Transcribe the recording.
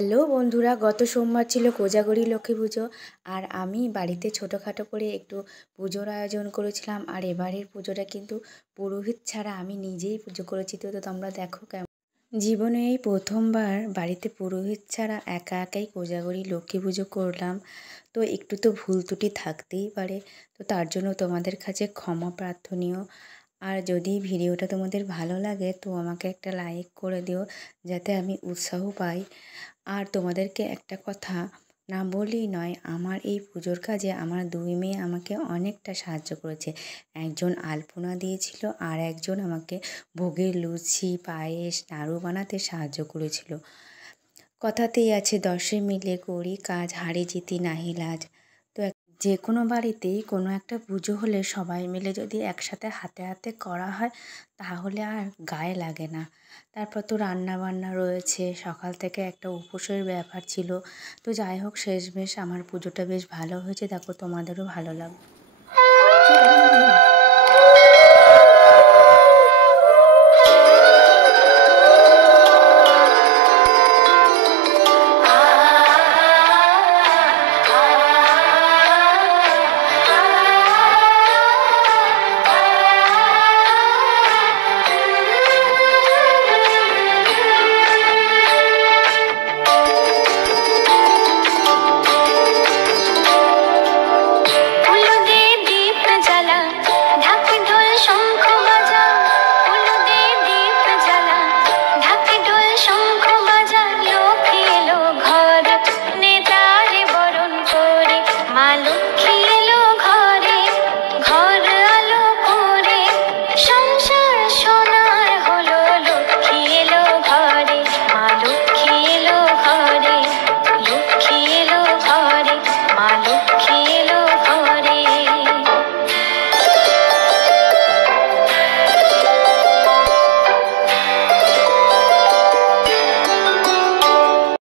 Hello বন্ধুরা, গত সোমবার ছিল কোজাগরী লক্ষ্মী পুজো। আর আমি বাড়িতে ছোটোখাটো করে একটু পুজোর আয়োজন করেছিলাম। আর এবারের পুজোটা কিন্তু পুরোহিত ছাড়া আমি নিজেই পুজো করেছি। তো তোমরা দেখো কেমন। জীবনে এই প্রথমবার বাড়িতে পুরোহিত ছাড়া একা একাই কোজাগরী লক্ষ্মী পুজো করলাম। তো একটু তো ভুল ত্রুটি থাকতেই পারে, তো তার জন্য তোমাদের কাছে ক্ষমা প্রার্থনীয়। আর যদি ভিডিওটা তোমাদের ভালো লাগে তো আমাকে একটা লাইক করে দিও, যাতে আমি উৎসাহ পাই। আর তোমাদেরকে একটা কথা না বললেই নয়, আমার এই পুজোর কাজে আমার দুই মেয়ে আমাকে অনেকটা সাহায্য করেছে। একজন আলপনা দিয়েছিল আর একজন আমাকে ভোগের লুচি, পায়েস, নাড়ু বানাতে সাহায্য করেছিল। কথাতেই আছে, দশে মিলে করি কাজ, হারি জিতি নাহি লাজ। তো যে কোনো বাড়িতেই কোনো একটা পুজো হলে সবাই মিলে যদি একসাথে হাতে হাতে করা হয় তাহলে আর গায়ে লাগে না। তারপর তো রান্না বান্না রয়েছে, সকাল থেকে একটা উপোসের ব্যাপার ছিল। তো যাই হোক, শেষমেশ আমার পুজোটা বেশ ভালো হয়েছে। দেখো, তোমাদেরও ভালো লাগবে।